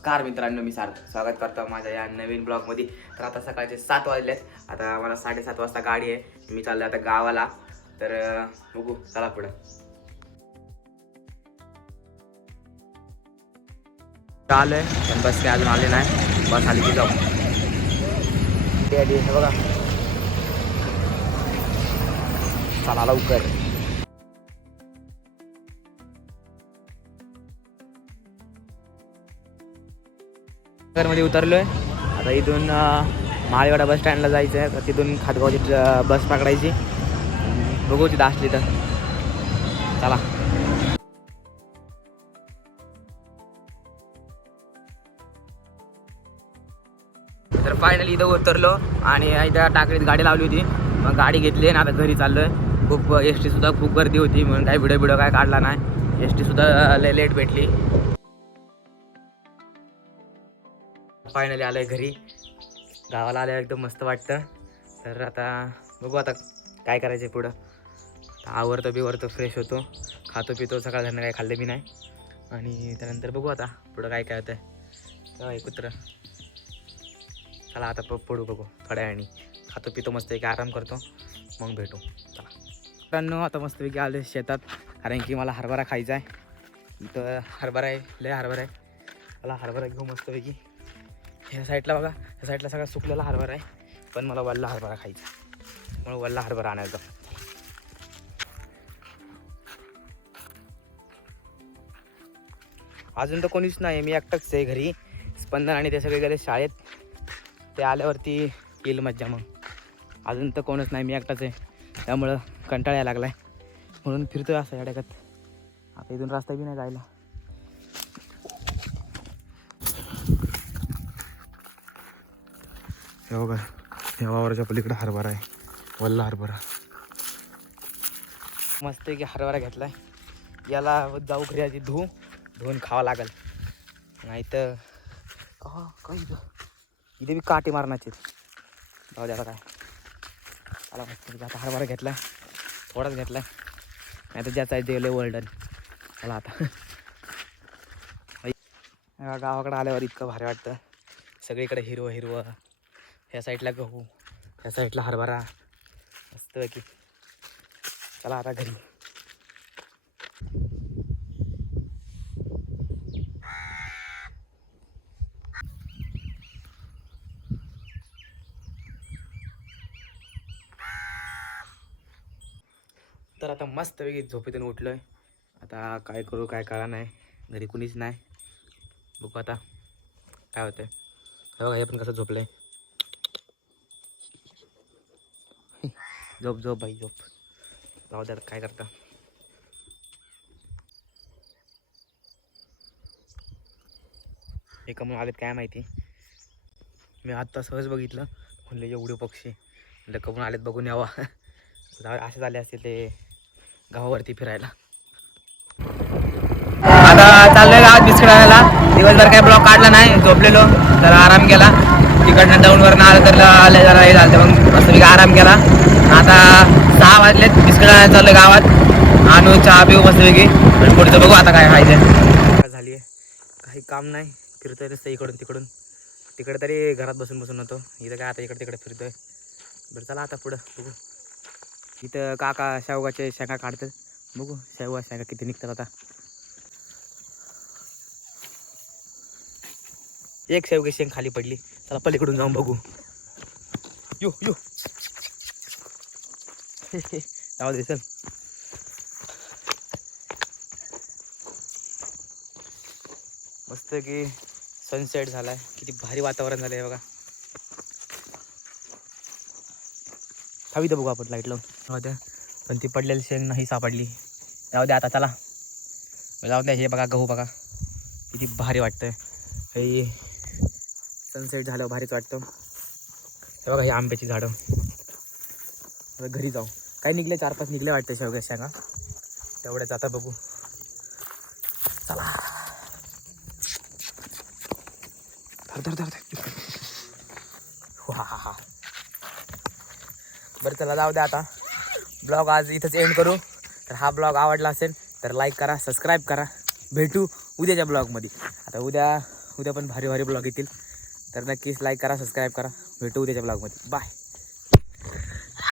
नमस्कार मित्रांनो, मी सार्थक स्वागत करतो माझ्या या नवीन ब्लॉगमध्ये. तर आता सकाळचे 7 वाजलेत. आता मला 7:30 वाजता गाडी आहे. मी चाललो आता गावाला. तर बघू, चला पुढं. आलोय पण बस काय अजून आले नाही. बस आली की जाऊ. हे बघा, चला लवकर. मध्ये उतरलोय. आता इथून माळेवाडा बस स्टँडला जायचं आहे. तर तिथून खातगावची बस पकडायची. बघू तिथं असली तर चला. तर फायनली इथं उतरलो आणि इथं टाकडीत गाडी लावली होती. मग गाडी घेतली आणि आता घरी चाललोय. खूप एस टीसुद्धा खूप गर्दी होती म्हणून काही व्हिडिओ काय काढला नाही. एस टीसुद्धा लेट भेटली. फायनली आलोय घरी. गावाला आल्यावर एकदम मस्त वाटतं. तर आता बघू आता काय करायचं आहे पुढं. आवरतो बिवरतो, फ्रेश होतो, खातो पितो. सकाळ झालं काही खाल्लं बी नाही. आणि त्यानंतर बघू आता पुढं काय काय होतं आहे. कुत्र चला आता पडू बघू थोड्या वेळाने. खातो पितो मस्तपैकी, आराम करतो, मग भेटू. चला मित्रांनो, आता मस्तपैकी आले शेतात. कारण की मला हरभरा खायचा आहे. इथं हरभरा आहे, लय हरभरा आहे. मला हरभरा घेऊ मस्तपैकी. ह्या साईडला बघा, ह्या साईडला सगळा सुकलेला हरभरा आहे. पण मला वल्ला हरभरा खायचा, म्हणून वल्ला हरभरा आणायचा. अजून तर कोणीच नाही, मी एकटाच आहे घरी. स्पंदन आणि ते सगळे गेले शाळेत. ते आल्यावरती येईल मज्जा. मग अजून तर कोणच नाही, मी एकटाच आहे. त्यामुळं कंटाळा यायला लागला आहे, म्हणून फिरतोय असं या डक्यात. आता इथून रस्ता बी नाही जायला. हे बघा, या वावराच्या पलीकडे हरभरा आहे, वल्ला हरभरा. मस्त की हरभरा घेतलाय. याला जाऊ घरी आधी धुवून खावं लागेल. नाही तर काही इथे बी काटे मारण्याचे. जाऊ द्या आता काय. आला मस्त आता हरभरा घेतला, थोडाच घेतलाय. नाही तर ज्याचा आहे ते लय वर्ल्डन. चला आता गावाकडे आल्यावर इतकं भारी वाटतं. सगळीकडे हिरवं हिरवं. ह्या साईडला गहू, ह्या साईडला हरभरा. मस्त की चला आता घरी. तर आता मस्त वेगळी झोपेतून उठलोय. आता काय करू काय कळा नाही. घरी कुणीच नाही. बघू आता काय होतंय. बघा हे पण कसं झोपलंय. झोप झोप बाई झोप. जाऊ द्या काय करता. हे कमून आलेत काय माहिती. मी आत्ता सहज बघितलं, म्हणलं एवढे पक्षी, म्हणलं कमून आलेत बघून यावा. असे झाले असतील ते गावावरती फिरायला. आता चाललोय गावात बिस्किट आणायला. दिवसभर काही ब्लॉग काढला नाही, झोपलेलो, जरा आराम केला. तिकडनं डाऊनवरनं आलं तर आलं जरा हे झालं, मग मस्त मी आराम केला. आता 6 वाजलेत, बिस्किट आणायला चाललोय गावात. आणू चहा पिऊ मस्तपैकी. पण पुढचं बघू आता काय खायचं. झाली आहे, काही काम नाही, फिरतोय नुसतं इकडून तिकडून. तिकडे तरी घरात बसून होतो. इथं काय आता इकडे तिकडे फिरतोय. बरं चला आता पुढं बघू. इथं काका शेवगाचे शेंगा काढतात. बघू शेवगा शेंगा किती निघतात आता. एक शेवगी शेंग खाली पडली. चला पलीकडून जाऊन बघू. यो यो जाऊ दे चल. मस्त की सनसेट झालाय, किती भारी वातावरण झालंय बघा. हवी तर बघू आपण लाईट लावून. द्या पण ती पडलेली शेंग नाही सापडली. जाऊ द्या आता चला. जाऊ द्या. हे बघा गहू बघा, किती भारी वाटतंय. हे सनसेट झाल्यावर भारीच वाटतं. हे बघा, ही आंब्याची झाडं. आता घरी जाऊ. काही निघले 4-5 निघले वाटते शेवग्या शेंगा. तेवढ्याच आता बघू. चला धर धर धर. हा बरं चला जाऊ द्या आता. ब्लॉग आज इथंच एंड करू. तर हा ब्लॉग आवडला असेल तर लाईक करा, सबस्क्राईब करा. भेटू उद्याच्या ब्लॉगमध्ये. आता उद्या उद्या पण भारी भारी ब्लॉग येतील. तर नक्कीच लाईक करा, सबस्क्राईब करा. भेटू उद्याच्या ब्लॉगमध्ये. बाय.